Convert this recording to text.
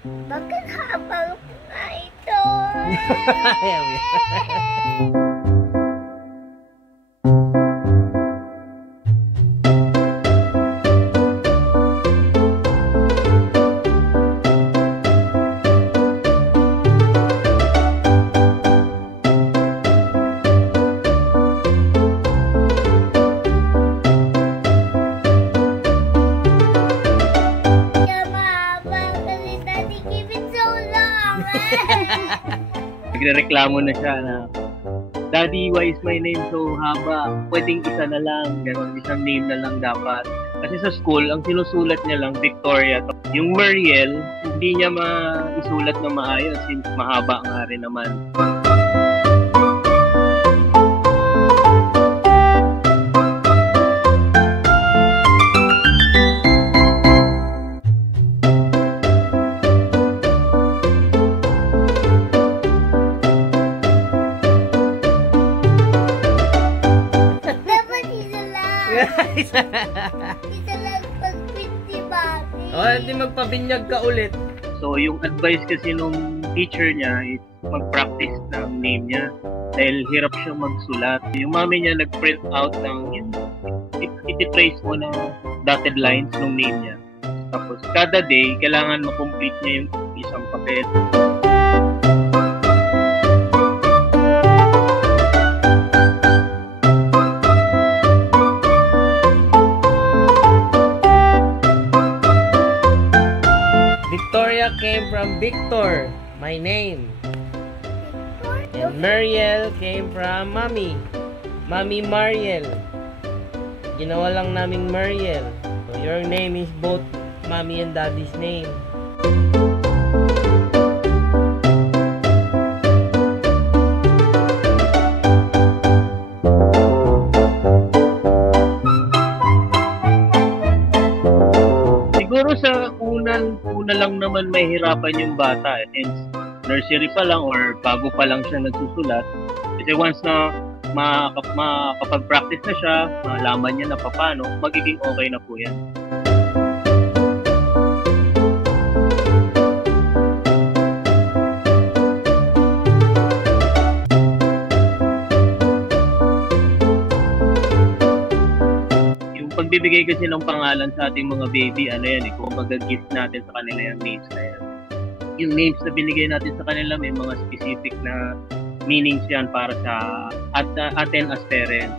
Bakit habang na ito? Ayaw yan. Kaya mahaba kasi Daddy give it so long. Nagrereklamo na siya na, Daddy, why is my name so haba? Pwedeng isa na lang, gano'n, isang name na lang dapat. Kasi sa school, ang sinusulat niya lang, Victoria. Yung Muriel, hindi niya maisulat na maayos since mahaba nga rin naman. Dapat isa lang. Isa lang pag 50 bati. O, hindi magpabinyag ka ulit. So, yung advice kasi nung teacher niya is mag-practice ng name niya dahil hirap siyang magsulat. Yung mami niya nag-print out ng iti-trace mo na dotted lines ng name niya. Tapos, kada day, kailangan ma-complete niya yung isang papel. Victoria came from Victor, my name. And Mariel came from Mommy. Mommy Mariel. Ginawa lang naming Mariel. So your name is both Mommy and Daddy's name. Siguro sa una lang naman mahihirapan yung bata. Hence, nursery pa lang or bago pa lang siya nagsusulat. Kasi once na makapag-practice na siya, malaman niya na paano, magiging okay na po yan. Yung pagbibigay kasi ng pangalan sa ating mga baby, ano yan, kung mag-gift natin sa kanila yung names na yan. Yung names na binigay natin sa kanila, may mga specific na meanings yan para sa atin as parents.